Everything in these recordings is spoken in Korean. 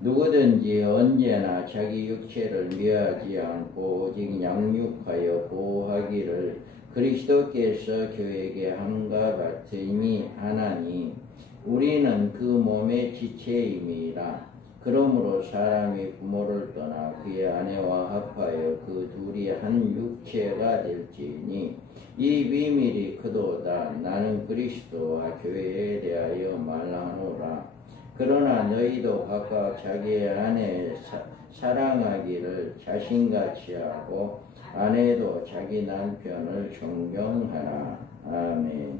누구든지 언제나 자기 육체를 미워하지 않고 오직 양육하여 보호하기를 그리스도께서 교회에게 함과 같으니 하나니 우리는 그 몸의 지체임이라. 그러므로 사람이 부모를 떠나 그의 아내와 합하여 그 둘이 한 육체가 될지니 이 비밀이 크도다. 나는 그리스도와 교회에 대하여 말하노라. 그러나 너희도 각각 자기의 아내 사랑하기를 자신같이 하고 아내도 자기 남편을 존경하라. 아멘.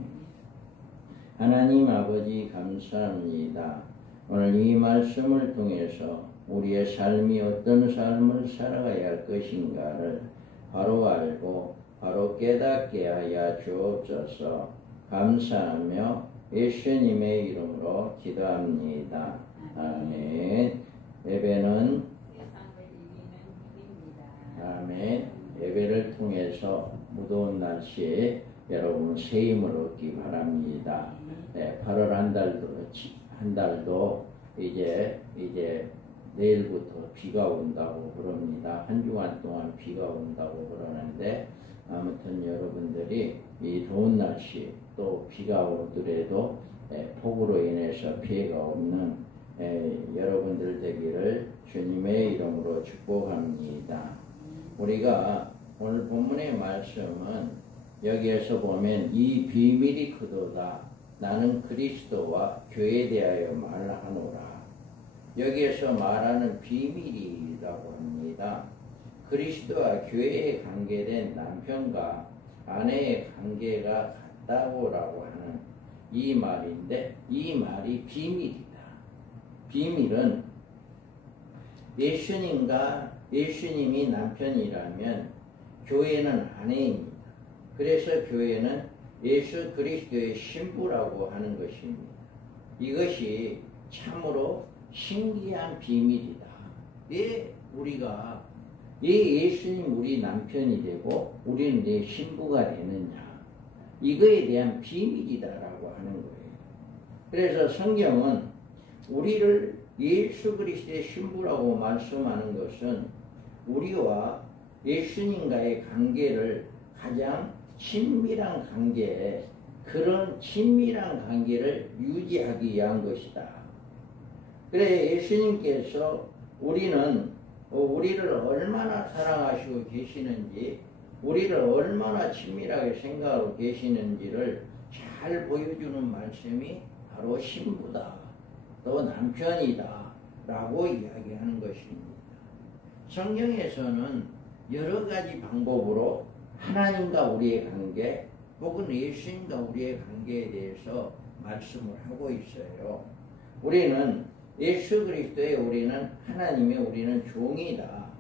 하나님 아버지 감사합니다. 오늘 이 말씀을 통해서 우리의 삶이 어떤 삶을 살아가야 할 것인가를 바로 알고 바로 깨닫게 하여 주옵소서. 감사하며 예수님의 이름으로 기도합니다. 아멘. 예배는 아멘. 예배를 통해서 무더운 날씨에 여러분 새 힘을 얻기 바랍니다. 네, 8월 한 달도 이제 내일부터 비가 온다고 그럽니다. 한 주간 동안 비가 온다고 그러는데 아무튼 여러분들이 이 더운 날씨 또 비가 오더라도 폭우로 인해서 피해가 없는 여러분들 되기를 주님의 이름으로 축복합니다. 우리가 오늘 본문의 말씀은 여기에서 보면 이 비밀이 크도다. 나는 그리스도와 교회에 대하여 말하노라. 여기에서 말하는 비밀이라고 합니다. 그리스도와 교회에 관계된 남편과 아내의 관계가 같다고라고 하는 이 말인데 이 말이 비밀이다. 비밀은 예수님이 남편이라면 교회는 아내입니다. 그래서 교회는 예수 그리스도의 신부라고 하는 것입니다. 이것이 참으로 신기한 비밀이다. 왜 예수님 우리 남편이 되고 우리는 내 신부가 되느냐. 이거에 대한 비밀이다라고 하는 거예요. 그래서 성경은 우리를 예수 그리스도의 신부라고 말씀하는 것은 우리와 예수님과의 관계를 가장 친밀한 관계, 그런 친밀한 관계를 유지하기 위한 것이다. 그래 예수님께서 우리를 얼마나 사랑하시고 계시는지, 우리를 얼마나 친밀하게 생각하고 계시는지를 잘 보여주는 말씀이 바로 신부다, 또 남편이다 라고 이야기하는 것입니다. 성경에서는 여러 가지 방법으로 하나님과 우리의 관계 혹은 예수님과 우리의 관계에 대해서 말씀을 하고 있어요. 우리는 예수 그리스도의 하나님의 우리는 종이다.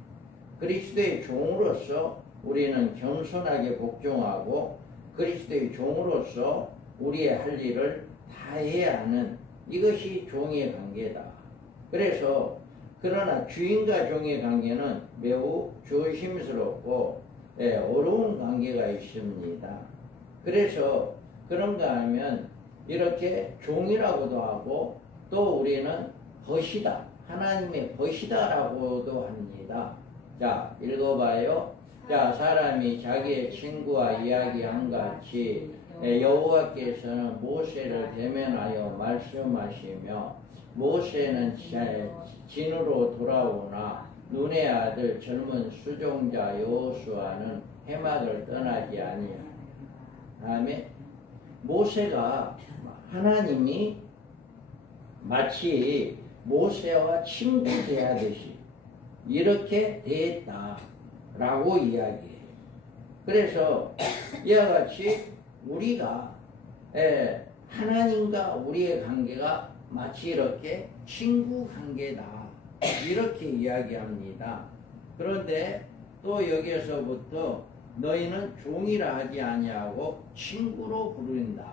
그리스도의 종으로서 우리는 겸손하게 복종하고 그리스도의 종으로서 우리의 할 일을 다 해야 하는 이것이 종의 관계다. 그러나 주인과 종의 관계는 매우 조심스럽고 어려운 관계가 있습니다. 그래서 그런가 하면 이렇게 종이라고도 하고 또 우리는 벗이다, 하나님의 벗이다라고도 합니다. 자, 읽어봐요. 자, 사람이 자기의 친구와 이야기한 같이 여호와께서는 모세를 대면하여 말씀하시며 모세는 진으로 돌아오나 눈의 아들 젊은 수종자 여호수아는 해막을 떠나지 아니하니. 다음에 모세가 하나님이 마치 모세와 친구 대하듯이 이렇게 대했다라고 이야기해요. 그래서 이와 같이 우리가 하나님과 우리의 관계가 마치 이렇게 친구 관계다 이렇게 이야기합니다. 그런데 또 여기에서부터 너희는 종이라 하지 아니하고 친구로 부른다.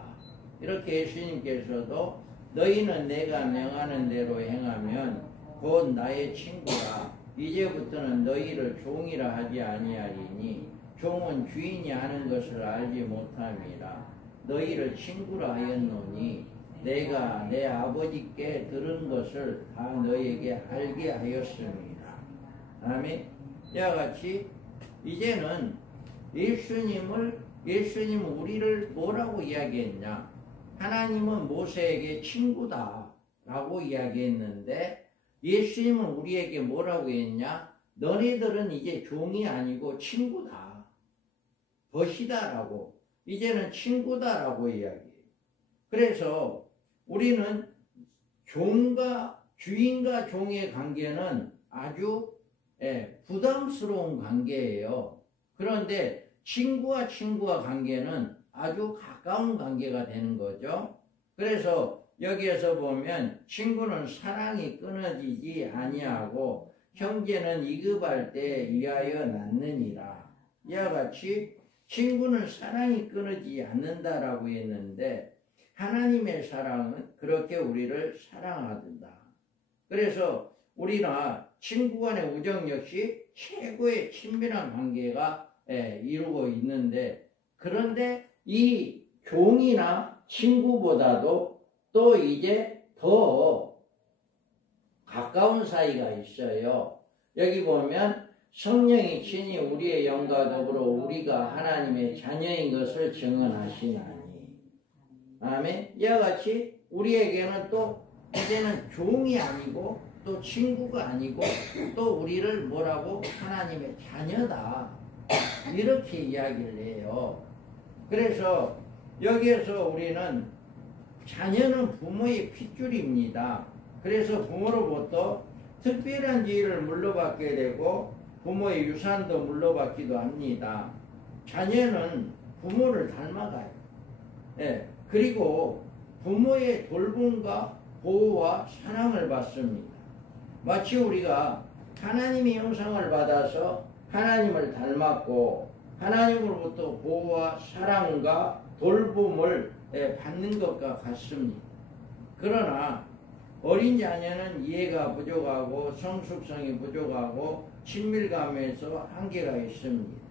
이렇게 예수님께서도 너희는 내가 명하는 대로 행하면 곧 나의 친구라. 이제부터는 너희를 종이라 하지 아니하리니 종은 주인이 하는 것을 알지 못함이라. 너희를 친구라 하였노니 내가 내 아버지께 들은 것을 다 너에게 알게 하였습니다. 아멘. 이와 같이 이제는 예수님은 우리를 뭐라고 이야기했냐? 하나님은 모세에게 친구다 라고 이야기했는데 예수님은 우리에게 뭐라고 했냐? 너네들은 이제 종이 아니고 친구다. 벗이다라고. 이제는 친구다라고 이야기해요. 그래서 우리는 주인과 종의 관계는 아주 부담스러운 관계예요. 그런데 친구와 관계는 아주 가까운 관계가 되는 거죠. 그래서 여기에서 보면 친구는 사랑이 끊어지지 아니하고 형제는 이급할 때 위하여 낳느니라. 이와 같이 친구는 사랑이 끊어지지 않는다라고 했는데 하나님의 사랑은 그렇게 우리를 사랑하든다. 그래서 우리나 친구 간의 우정 역시 최고의 친밀한 관계가 이루고 있는데 그런데 이 종이나 친구보다도 또 이제 더 가까운 사이가 있어요. 여기 보면 성령이 친히 우리의 영과 더불어 우리가 하나님의 자녀인 것을 증언하시나니. 아멘. 이와 같이 우리에게는 또 이제는 종이 아니고 또 친구가 아니고 또 우리를 뭐라고 하나님의 자녀다 이렇게 이야기를 해요. 그래서 여기에서 우리는 자녀는 부모의 핏줄입니다. 그래서 부모로부터 특별한 지위를 물려받게 되고 부모의 유산도 물려받기도 합니다. 자녀는 부모를 닮아가요. 그리고 부모의 돌봄과 보호와 사랑을 받습니다. 마치 우리가 하나님의 형상을 받아서 하나님을 닮았고 하나님으로부터 보호와 사랑과 돌봄을 받는 것과 같습니다. 그러나 어린 자녀는 이해가 부족하고 성숙성이 부족하고 친밀감에서 한계가 있습니다.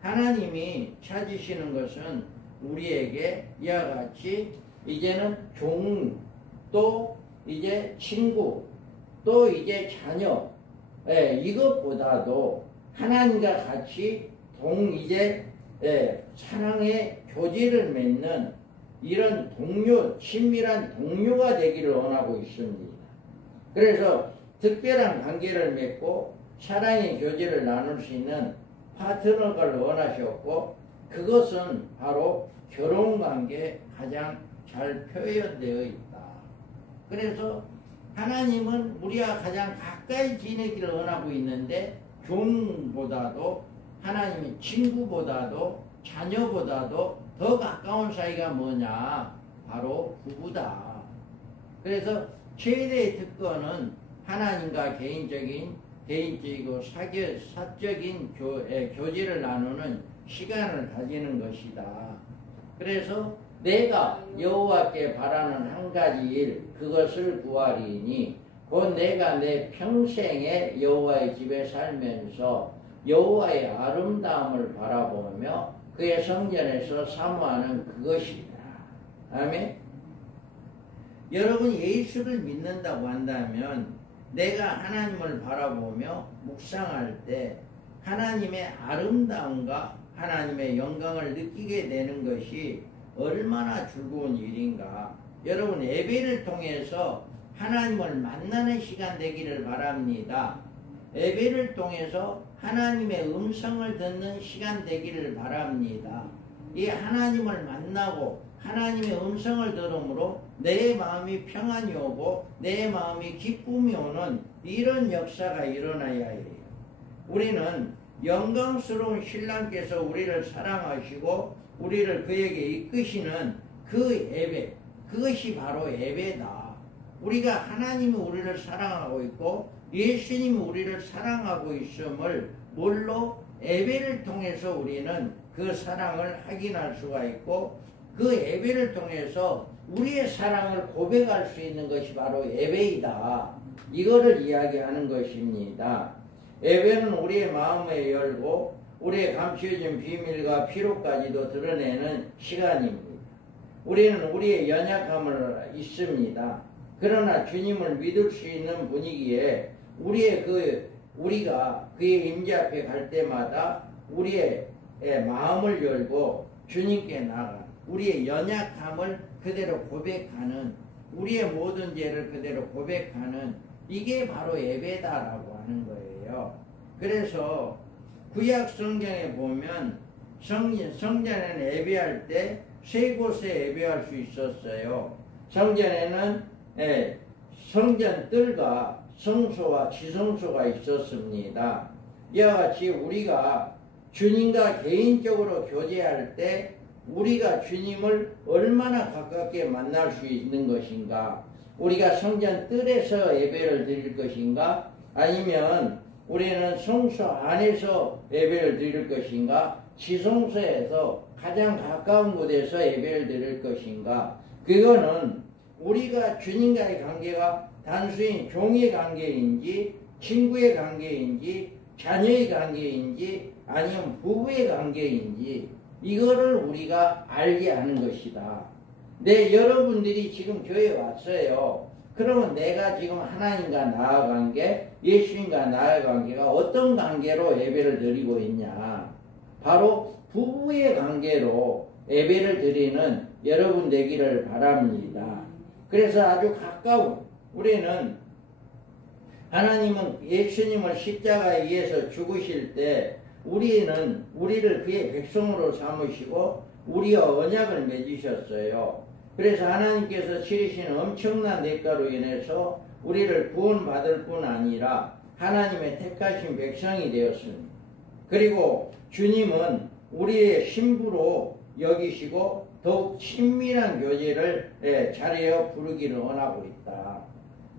하나님이 찾으시는 것은 우리에게 이와 같이 이제는 종, 또 이제 친구, 또 이제 자녀, 이것보다도 하나님과 같이 사랑의 교제를 맺는 이런 동료, 친밀한 동료가 되기를 원하고 있습니다. 그래서 특별한 관계를 맺고 사랑의 교제를 나눌 수 있는 파트너를 원하셨고 그것은 바로 결혼관계에 가장 잘 표현되어 있다. 그래서 하나님은 우리와 가장 가까이 지내기를 원하고 있는데 종보다도 하나님의 친구보다도 자녀보다도 더 가까운 사이가 뭐냐? 바로 부부다. 그래서 최대의 특권은 하나님과 개인적이고 사적인 교제를 나누는 시간을 가지는 것이다. 그래서 내가 여호와께 바라는 한 가지 일, 그것을 구하리니 곧 내가 내 평생에 여호와의 집에 살면서 여호와의 아름다움을 바라보며 그의 성전에서 사모하는 그것이다. 아멘. 여러분 예수를 믿는다고 한다면 내가 하나님을 바라보며 묵상할 때 하나님의 아름다움과 하나님의 영광을 느끼게 되는 것이 얼마나 즐거운 일인가. 여러분 예배를 통해서 하나님을 만나는 시간 되기를 바랍니다. 예배를 통해서 하나님의 음성을 듣는 시간 되기를 바랍니다. 이 하나님을 만나고 하나님의 음성을 들음으로 내 마음이 평안이 오고 내 마음이 기쁨이 오는 이런 역사가 일어나야 해요. 우리는 영광스러운 신랑께서 우리를 사랑하시고 우리를 그에게 이끄시는 그 예배, 그것이 바로 예배다. 우리가 하나님이 우리를 사랑하고 있고 예수님이 우리를 사랑하고 있음을 뭘로? 예배를 통해서 우리는 그 사랑을 확인할 수가 있고 그 예배를 통해서 우리의 사랑을 고백할 수 있는 것이 바로 예배이다. 이거를 이야기하는 것입니다. 예배는 우리의 마음에 열고 우리의 감추어진 비밀과 피로까지도 드러내는 시간입니다. 우리는 우리의 연약함을 있습니다. 그러나 주님을 믿을 수 있는 분위기에 우리가 그의 임재 앞에 갈 때마다 우리의 마음을 열고 주님께 나가 우리의 연약함을 그대로 고백하는, 우리의 모든 죄를 그대로 고백하는, 이게 바로 예배다라고 하는 거예요. 그래서 구약 성경에 보면 성전에는 예배할 때 세 곳에 예배할 수 있었어요. 성전에는 성전 뜰과 성소와 지성소가 있었습니다. 이와 같이 우리가 주님과 개인적으로 교제할 때 우리가 주님을 얼마나 가깝게 만날 수 있는 것인가? 우리가 성전 뜰에서 예배를 드릴 것인가? 아니면 우리는 성소 안에서 예배를 드릴 것인가? 지성소에서 가장 가까운 곳에서 예배를 드릴 것인가? 그거는 우리가 주님과의 관계가 단순히 종의 관계인지 친구의 관계인지 자녀의 관계인지 아니면 부부의 관계인지 이거를 우리가 알게 하는 것이다. 여러분들이 지금 교회에 왔어요. 그러면 내가 지금 하나님과 나의 관계, 예수님과 나의 관계가 어떤 관계로 예배를 드리고 있냐? 바로 부부의 관계로 예배를 드리는 여러분 되기를 바랍니다. 그래서 아주 가까운, 우리는 하나님은 예수님을 십자가에 의해서 죽으실 때 우리를 그의 백성으로 삼으시고 우리와 언약을 맺으셨어요. 그래서 하나님께서 치르신 엄청난 대가로 인해서 우리를 구원받을 뿐 아니라 하나님의 택하신 백성이 되었습니다. 그리고 주님은 우리의 신부로 여기시고 더욱 친밀한 교제를 잘하여 부르기를 원하고 있다.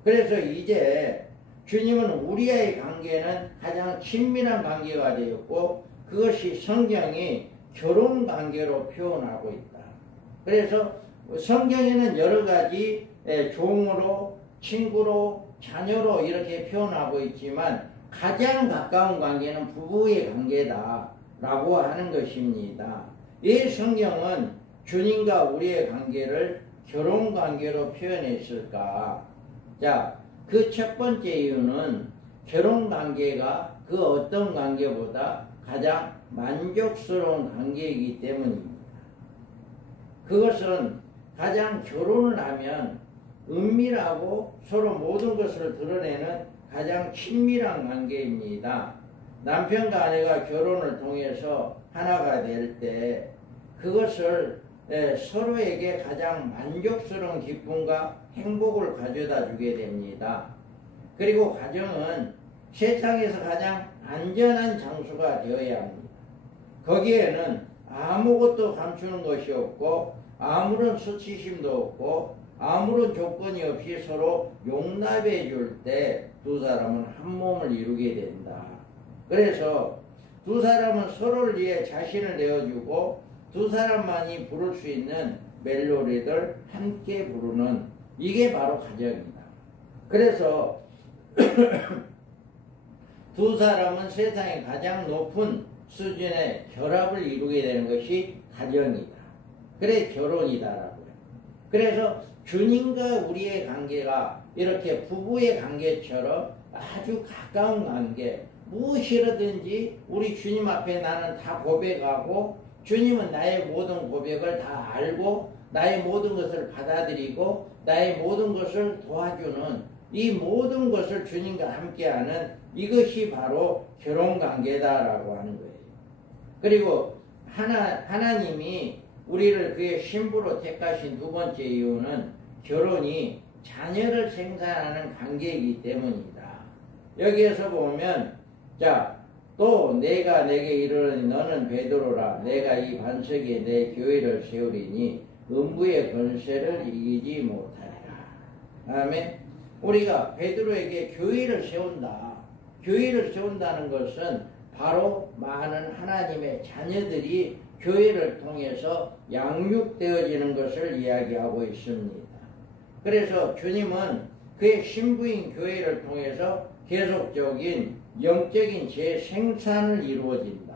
그래서 이제 주님은 우리와의 관계는 가장 친밀한 관계가 되었고 그것이 성경이 결혼 관계로 표현하고 있다. 그래서 성경에는 여러 가지 종으로, 친구로, 자녀로 이렇게 표현하고 있지만 가장 가까운 관계는 부부의 관계다라고 하는 것입니다. 이 성경은 주님과 우리의 관계를 결혼 관계로 표현했을까? 자, 그 첫 번째 이유는 결혼 관계가 그 어떤 관계보다 가장 만족스러운 관계이기 때문입니다. 그것은 가장 결혼을 하면 은밀하고 서로 모든 것을 드러내는 가장 친밀한 관계입니다. 남편과 아내가 결혼을 통해서 하나가 될 때 그것을 서로에게 가장 만족스러운 기쁨과 행복을 가져다 주게 됩니다. 그리고 가정은 세상에서 가장 안전한 장소가 되어야 합니다. 거기에는 아무것도 감추는 것이 없고 아무런 수치심도 없고 아무런 조건이 없이 서로 용납해 줄 때 두 사람은 한 몸을 이루게 된다. 그래서 두 사람은 서로를 위해 자신을 내어주고 두 사람만이 부를 수 있는 멜로디를 함께 부르는, 이게 바로 가정이다. 그래서 두 사람은 세상의 가장 높은 수준의 결합을 이루게 되는 것이 가정이다. 그래 결혼이다라고요. 그래서 주님과 우리의 관계가 이렇게 부부의 관계처럼 아주 가까운 관계, 무엇이라든지 우리 주님 앞에 나는 다 고백하고 주님은 나의 모든 고백을 다 알고 나의 모든 것을 받아들이고 나의 모든 것을 도와주는, 이 모든 것을 주님과 함께하는 이것이 바로 결혼관계다라고 하는 거예요. 그리고 하나님이 우리를 그의 신부로 택하신 두 번째 이유는 결혼이 자녀를 생산하는 관계이기 때문이다. 여기에서 보면 또 내가 내게 이르노니 너는 베드로라. 내가 이 반석에 내 교회를 세우리니 음부의 권세를 이기지 못하리라. 다음에 우리가 베드로에게 교회를 세운다. 교회를 세운다는 것은 바로 많은 하나님의 자녀들이 교회를 통해서 양육되어지는 것을 이야기하고 있습니다. 그래서 주님은 그의 신부인 교회를 통해서 계속적인 영적인 재생산을 이루어진다.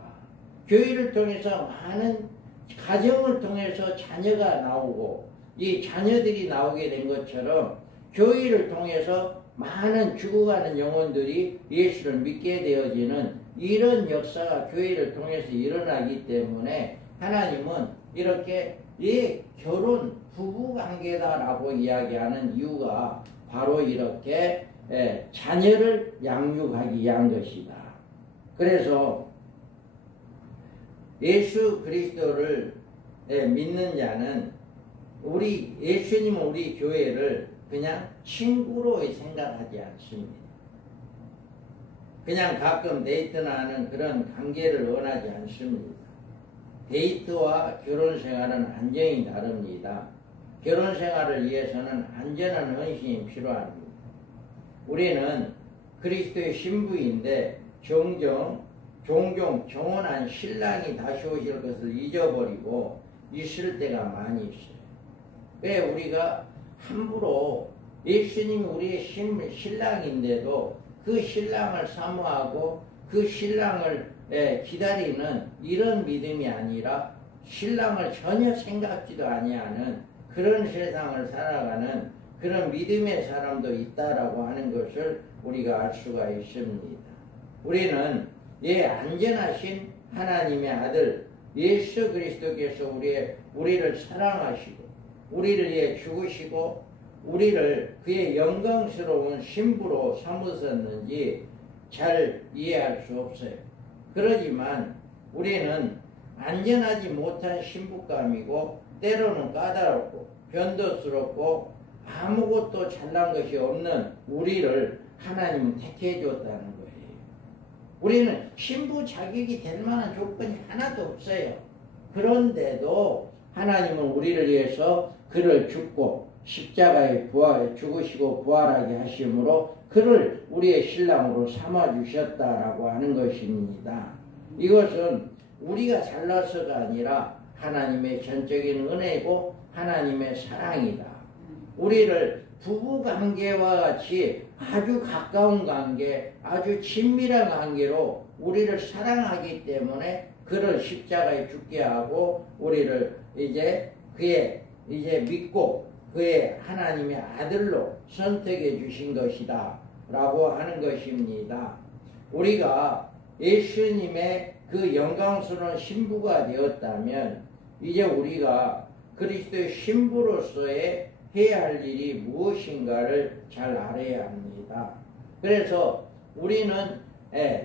교회를 통해서 많은 가정을 통해서 자녀가 나오고 이 자녀들이 나오게 된 것처럼 교회를 통해서 많은 죽어가는 영혼들이 예수를 믿게 되어지는 이런 역사가 교회를 통해서 일어나기 때문에 하나님은 이렇게 결혼 부부관계다라고 이야기하는 이유가 바로 이렇게 자녀를 양육하기 위한 것이다. 그래서 예수 그리스도를 믿는 자는 예수님은 우리 교회를 그냥 친구로 생각하지 않습니다. 그냥 가끔 데이트나 하는 그런 관계를 원하지 않습니다. 데이트와 결혼 생활은 완전히 다릅니다. 결혼 생활을 위해서는 안전한 헌신이 필요합니다. 우리는 그리스도의 신부인데 종종 정혼한 신랑이 다시 오실 것을 잊어버리고 있을 때가 많이 있어요. 그래 우리가 함부로 예수님이 우리의 신랑인데도 그 신랑을 사모하고 그 신랑을 기다리는 이런 믿음이 아니라 신랑을 전혀 생각지도 아니하는 그런 세상을 살아가는 그런 믿음의 사람도 있다라고 하는 것을 우리가 알 수가 있습니다. 우리는 안전하신 하나님의 아들 예수 그리스도께서 우리를 사랑하시고 우리를 위해 죽으시고 우리를 그의 영광스러운 신부로 삼으셨는지 잘 이해할 수 없어요. 그러지만 우리는 안전하지 못한 신부감이고 때로는 까다롭고 변덕스럽고 아무것도 잘난 것이 없는 우리를 하나님은 택해 줬다는 거예요. 우리는 신부 자격이 될 만한 조건이 하나도 없어요. 그런데도 하나님은 우리를 위해서 그를 죽고 십자가에 죽으시고 부활하게 하심으로 그를 우리의 신랑으로 삼아주셨다라고 하는 것입니다. 이것은 우리가 잘나서가 아니라 하나님의 전적인 은혜고 하나님의 사랑이다. 우리를 부부관계와 같이 아주 가까운 관계, 아주 친밀한 관계로 우리를 사랑하기 때문에 그를 십자가에 죽게 하고 우리를 믿고 그의 하나님의 아들로 선택해 주신 것이다 라고 하는 것입니다. 우리가 예수님의 그 영광스러운 신부가 되었다면 이제 우리가 그리스도의 신부로서의 해야 할 일이 무엇인가를 잘 알아야 합니다. 그래서 우리는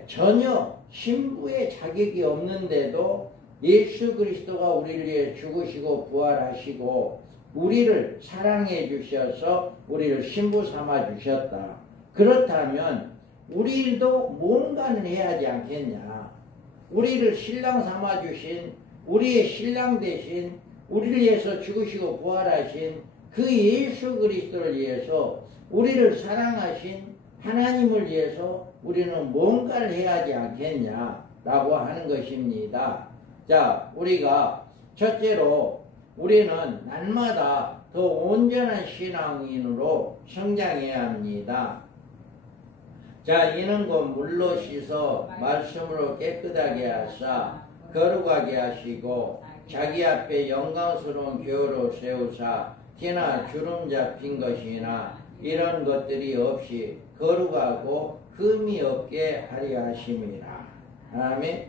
전혀 신부의 자격이 없는데도 예수 그리스도가 우리를 위해 죽으시고 부활하시고 우리를 사랑해 주셔서 우리를 신부 삼아 주셨다. 그렇다면 우리도 뭔가는 해야 하지 않겠냐. 우리를 신랑 삼아 주신 우리의 신랑 대신 우리를 위해서 죽으시고 부활하신 그 예수 그리스도를 위해서 우리를 사랑하신 하나님을 위해서 우리는 뭔가를 해야 하지 않겠냐라고 하는 것입니다. 자, 우리가 첫째로 우리는 날마다 더 온전한 신앙인으로 성장해야 합니다. 자, 이는 곧 물로 씻어 말씀으로 깨끗하게 하사 거룩하게 하시고 자기 앞에 영광스러운 교회로 세우사 티나 주름 잡힌 것이나 이런 것들이 없이 거룩하고 흠이 없게 하려 하심이라. 아멘.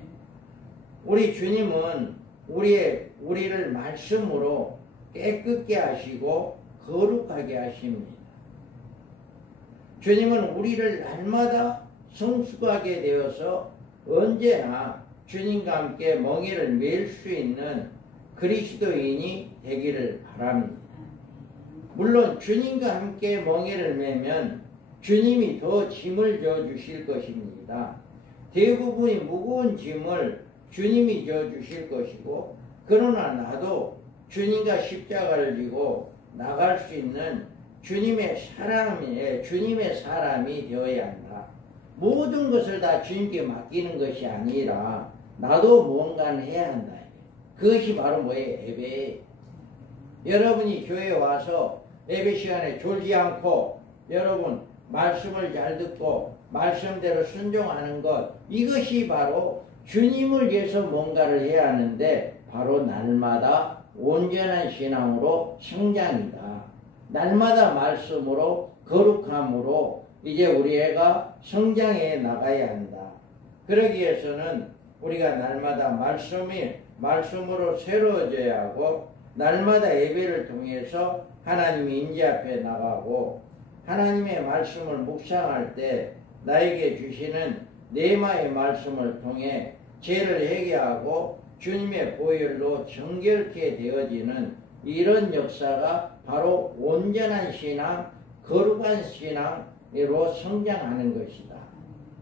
우리 주님은 우리를 말씀으로 깨끗게 하시고 거룩하게 하십니다. 주님은 우리를 날마다 성숙하게 되어서 언제나 주님과 함께 멍에를 맬 수 있는 그리스도인이 되기를 바랍니다. 물론 주님과 함께 멍에를 매면 주님이 더 짐을 져 주실 것입니다. 대부분이 무거운 짐을 주님이 져 주실 것이고, 그러나 나도 주님과 십자가를 지고 나갈 수 있는 주님의 사람이 되어야 한다. 모든 것을 다 주님께 맡기는 것이 아니라 나도 뭔가는 해야 한다. 그것이 바로 뭐예요? 예배예요. 여러분이 교회에 와서 예배 시간에 졸지 않고 여러분 말씀을 잘 듣고 말씀대로 순종하는 것, 이것이 바로 주님을 위해서 뭔가를 해야 하는데 바로 날마다 온전한 신앙으로 성장이다. 날마다 말씀으로 거룩함으로 이제 우리 애가 성장해 나가야 한다. 그러기 위해서는 우리가 날마다 말씀으로 새로워져야 하고, 날마다 예배를 통해서 하나님의 임재 앞에 나가고, 하나님의 말씀을 묵상할 때 나에게 주시는 네마의 말씀을 통해 죄를 회개하고 주님의 보혈로 정결케 되어지는 이런 역사가 바로 온전한 신앙, 거룩한 신앙으로 성장하는 것이다.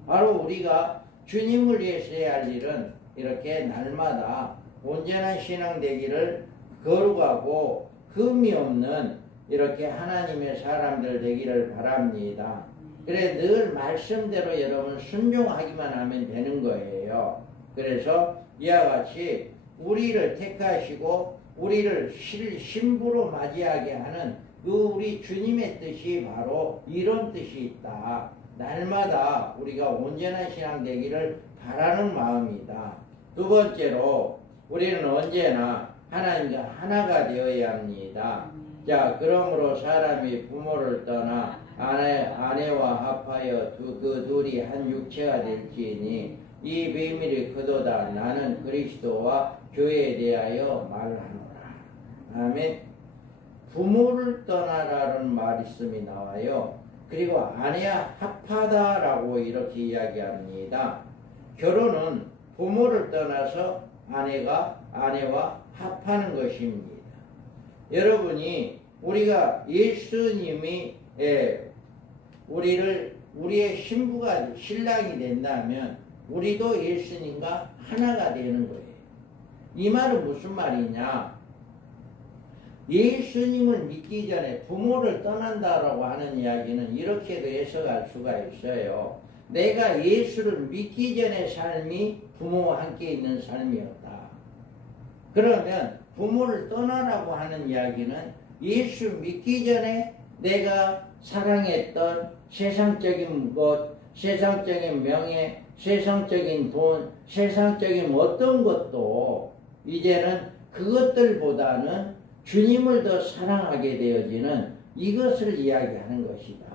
바로 우리가 주님을 위해서 해야 할 일은 이렇게 날마다 온전한 신앙 되기를, 거룩하고 흠이 없는 이렇게 하나님의 사람들 되기를 바랍니다. 그래 늘 말씀대로 여러분 순종하기만 하면 되는 거예요. 그래서 이와 같이 우리를 택하시고 우리를 신부로 맞이하게 하는 그 우리 주님의 뜻이 바로 이런 뜻이 있다. 날마다 우리가 온전한 신앙 되기를 바라는 마음이다. 두 번째로 우리는 언제나 하나님과 하나가 되어야 합니다. 자, 그러므로 사람이 부모를 떠나 아내와 합하여 그 둘이 한 육체가 될지니 이 비밀이 크도다. 나는 그리스도와 교회에 대하여 말하노라. 아멘. 부모를 떠나라는 말씀이 나와요. 그리고 아내와 합하다라고 이렇게 이야기합니다. 결혼은 부모를 떠나서 아내와 합하는 것입니다. 여러분이 우리가 예수님이 우리의 신부가 신랑이 된다면 우리도 예수님과 하나가 되는 거예요. 이 말은 무슨 말이냐? 예수님을 믿기 전에 부모를 떠난다라고 하는 이야기는 이렇게도 해석할 수가 있어요. 내가 예수를 믿기 전의 삶이 부모와 함께 있는 삶이었다. 그러면 부모를 떠나라고 하는 이야기는 예수 믿기 전에 내가 사랑했던 세상적인 것, 세상적인 명예, 세상적인 돈, 세상적인 어떤 것도 이제는 그것들보다는 주님을 더 사랑하게 되어지는 이것을 이야기하는 것이다.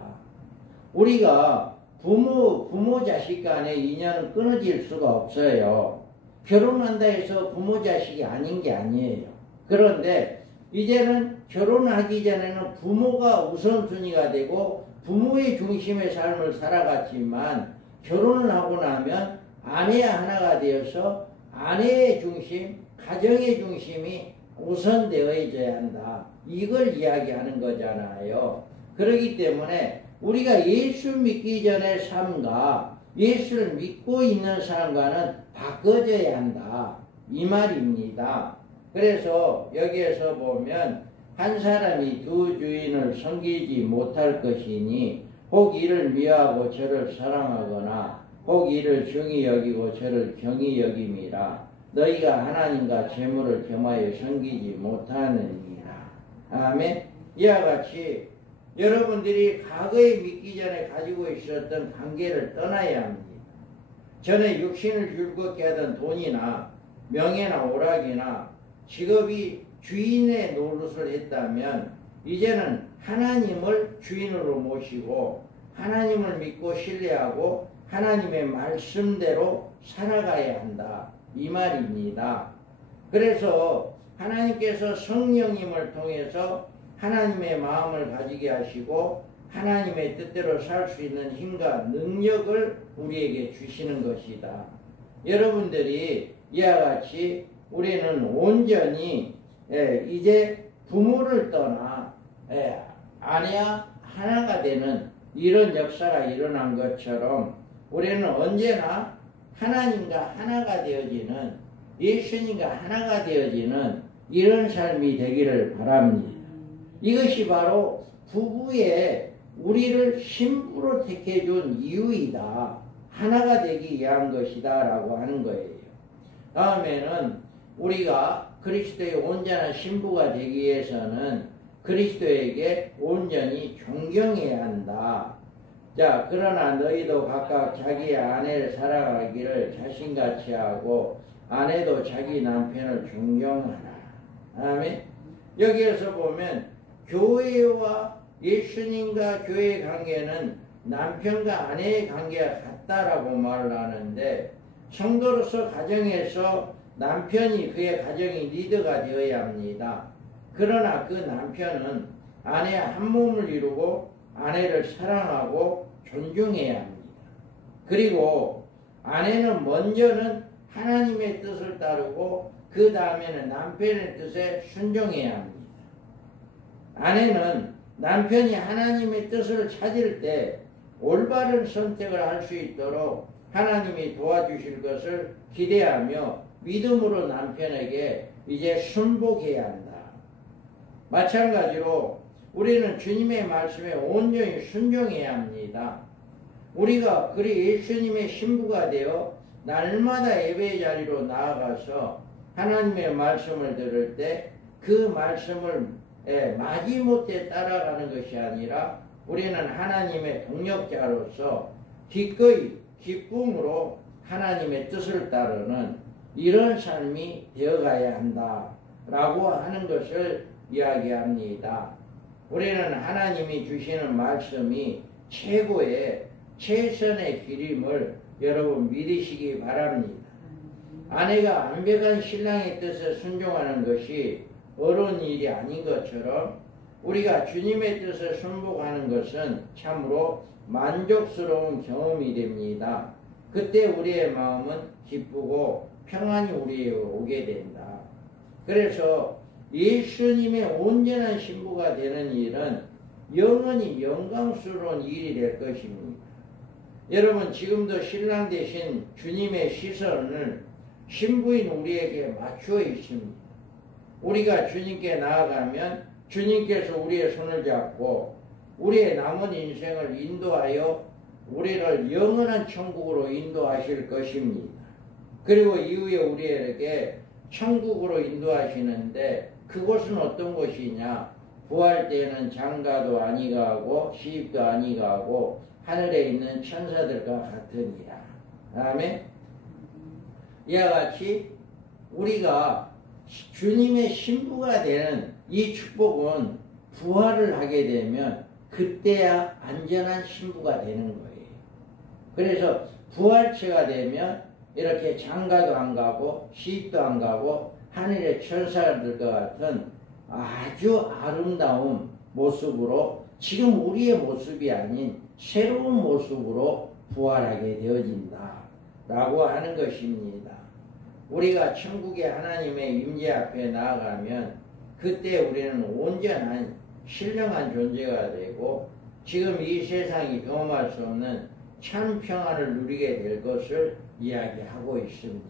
우리가 부모 자식 간의 인연은 끊어질 수가 없어요. 결혼한다 해서 부모 자식이 아닌 게 아니에요. 그런데 이제는 결혼하기 전에는 부모가 우선순위가 되고 부모의 중심의 삶을 살아갔지만 결혼을 하고 나면 아내와 하나가 되어서 아내의 중심, 가정의 중심이 우선되어져야 한다. 이걸 이야기하는 거잖아요. 그렇기 때문에 우리가 예수 믿기 전의 삶과 예수를 믿고 있는 사람과는 바꿔져야 한다. 이 말입니다. 그래서 여기에서 보면 한 사람이 두 주인을 섬기지 못할 것이니 혹 이를 미워하고 저를 사랑하거나 혹 이를 중히 여기고 저를 경히 여김이라. 너희가 하나님과 재물을 겸하여 섬기지 못하느니라. 아멘. 이와 같이 여러분들이 과거에 믿기 전에 가지고 있었던 관계를 떠나야 합니다. 전에 육신을 즐겁게 하던 돈이나 명예나 오락이나 직업이 주인의 노릇을 했다면 이제는 하나님을 주인으로 모시고 하나님을 믿고 신뢰하고 하나님의 말씀대로 살아가야 한다. 이 말입니다. 그래서 하나님께서 성령님을 통해서 하나님의 마음을 가지게 하시고 하나님의 뜻대로 살 수 있는 힘과 능력을 우리에게 주시는 것이다. 여러분들이 이와 같이 우리는 온전히 이제 부모를 떠나 아내와 하나가 되는 이런 역사가 일어난 것처럼 우리는 언제나 하나님과 하나가 되어지는, 예수님과 하나가 되어지는 이런 삶이 되기를 바랍니다. 이것이 바로 부부의 우리를 신부로 택해준 이유이다. 하나가 되기 위한 것이다 라고 하는 거예요. 다음에는 우리가 그리스도의 온전한 신부가 되기 위해서는 그리스도에게 온전히 존경해야 한다. 자, 그러나 너희도 각각 자기의 아내를 사랑하기를 자신같이 하고 아내도 자기 남편을 존경하라. 아멘. 여기에서 보면 교회와 예수님과 교회의 관계는 남편과 아내의 관계가 같다라고 말을 하는데, 성도로서 가정에서 남편이 그의 가정의 리더가 되어야 합니다. 그러나 그 남편은 아내와 한 몸을 이루고 아내를 사랑하고 존중해야 합니다. 그리고 아내는 먼저는 하나님의 뜻을 따르고 그 다음에는 남편의 뜻에 순종해야 합니다. 아내는 남편이 하나님의 뜻을 찾을 때 올바른 선택을 할 수 있도록 하나님이 도와주실 것을 기대하며 믿음으로 남편에게 이제 순복해야 한다. 마찬가지로 우리는 주님의 말씀에 온전히 순종해야 합니다. 우리가 그리 예수님의 신부가 되어 날마다 예배의 자리로 나아가서 하나님의 말씀을 들을 때 그 말씀을 마지못해 따라가는 것이 아니라 우리는 하나님의 동역자로서 기꺼이 기쁨으로 하나님의 뜻을 따르는 이런 삶이 되어가야 한다라고 하는 것을 이야기합니다. 우리는 하나님이 주시는 말씀이 최고의 최선의 길임을 여러분 믿으시기 바랍니다. 아내가 완벽한 신랑의 뜻에 순종하는 것이 어려운 일이 아닌 것처럼 우리가 주님의 뜻에 순복하는 것은 참으로 만족스러운 경험이 됩니다. 그때 우리의 마음은 기쁘고 평안이 우리에게 오게 된다. 그래서 예수님의 온전한 신부가 되는 일은 영원히 영광스러운 일이 될 것입니다. 여러분, 지금도 신랑 되신 주님의 시선을 신부인 우리에게 맞추어 있습니다. 우리가 주님께 나아가면 주님께서 우리의 손을 잡고 우리의 남은 인생을 인도하여 우리를 영원한 천국으로 인도하실 것입니다. 그리고 이후에 우리에게 천국으로 인도하시는데 그곳은 어떤 곳이냐? 부활 때에는 장가도 아니가고 시집도 아니가고 하늘에 있는 천사들과 같으니라. 아멘. 이와 같이 우리가 주님의 신부가 되는 이 축복은 부활을 하게 되면 그때야 안전한 신부가 되는 거예요. 그래서 부활체가 되면 이렇게 장가도 안 가고 시집도 안 가고 하늘의 천사들과 같은 아주 아름다운 모습으로 지금 우리의 모습이 아닌 새로운 모습으로 부활하게 되어진다 라고 하는 것입니다. 우리가 천국의 하나님의 임재 앞에 나아가면 그때 우리는 온전한 신령한 존재가 되고 지금 이 세상이 경험할 수 없는 참 평안을 누리게 될 것을 이야기하고 있습니다.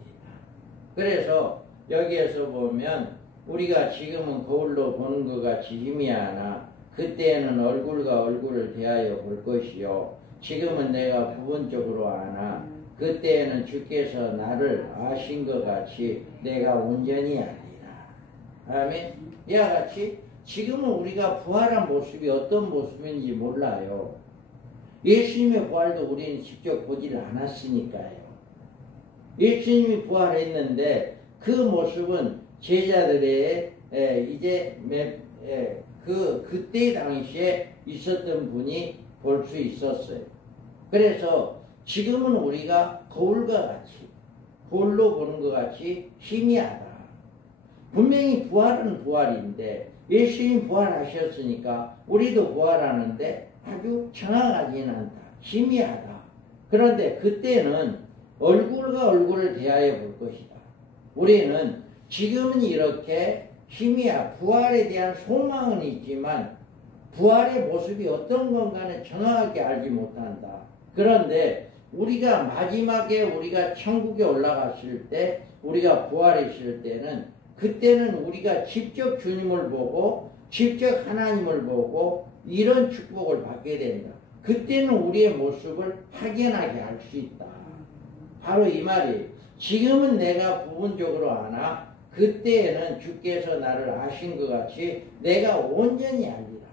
그래서 여기에서 보면 우리가 지금은 거울로 보는 것 같이 희미하나 그때에는 얼굴과 얼굴을 대하여 볼 것이요 지금은 내가 부분적으로 아나 그때에는 주께서 나를 아신 것 같이 내가 온전히 알리라. 아멘. 이와 같이 지금은 우리가 부활한 모습이 어떤 모습인지 몰라요. 예수님의 부활도 우리는 직접 보지를 않았으니까요. 예수님이 부활했는데 그 모습은 제자들의 이제 그때 당시에 있었던 분이 볼 수 있었어요. 그래서 지금은 우리가 거울과 같이 거울로 보는 것 같이 희미하다. 분명히 부활은 부활인데 예수님 부활하셨으니까 우리도 부활하는데 아주 정확하지는 않다. 희미하다. 그런데 그때는 얼굴과 얼굴을 대하여 볼 것이다. 우리는 지금은 이렇게 부활에 대한 소망은 있지만 부활의 모습이 어떤 건가는 정확하게 알지 못한다. 그런데 우리가 마지막에 우리가 천국에 올라갔을 때 우리가 부활했을 때는 그때는 우리가 직접 주님을 보고 직접 하나님을 보고 이런 축복을 받게 된다. 그때는 우리의 모습을 확연하게 알 수 있다. 바로 이 말이에요. 지금은 내가 부분적으로 아나 그때에는 주께서 나를 아신 것 같이 내가 온전히 알리라.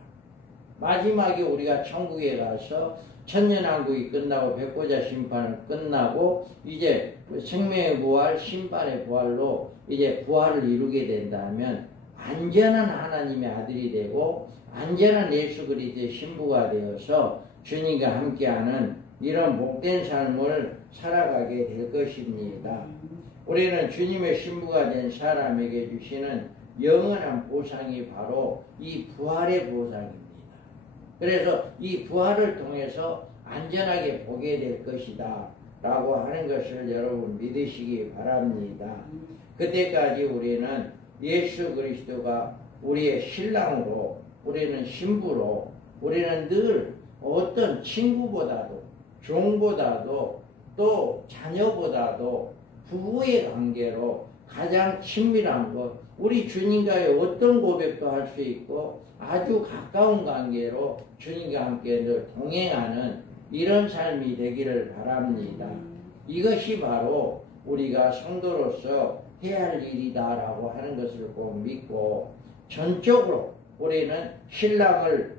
마지막에 우리가 천국에 가서 천년왕국이 끝나고 백보자 심판은 끝나고 이제 생명의 부활, 신발의 부활로 이제 부활을 이루게 된다면 안전한 하나님의 아들이 되고 안전한 예수 그리스도의 신부가 되어서 주님과 함께하는 이런 복된 삶을 살아가게 될 것입니다. 우리는 주님의 신부가 된 사람에게 주시는 영원한 보상이 바로 이 부활의 보상입니다. 그래서 이 부활을 통해서 안전하게 보게 될 것이다 라고 하는 것을 여러분 믿으시기 바랍니다. 그때까지 우리는 예수 그리스도가 우리의 신랑으로, 우리는 신부로, 우리는 늘 어떤 친구보다도, 종보다도, 또 자녀보다도 부부의 관계로 가장 친밀한 것, 우리 주님과의 어떤 고백도 할 수 있고 아주 가까운 관계로 주님과 함께 늘 동행하는 이런 삶이 되기를 바랍니다. 이것이 바로 우리가 성도로서 해야 할 일이다라고 하는 것을 꼭 믿고, 전적으로 우리는 신랑을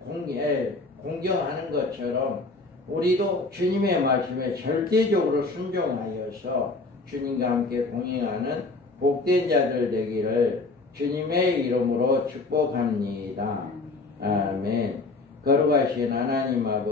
공경하는 것처럼 우리도 주님의 말씀에 절대적으로 순종하여서 주님과 함께 동행하는 복된 자들 되기를 주님의 이름으로 축복합니다. 아멘. 거룩하신 하나님 아버지,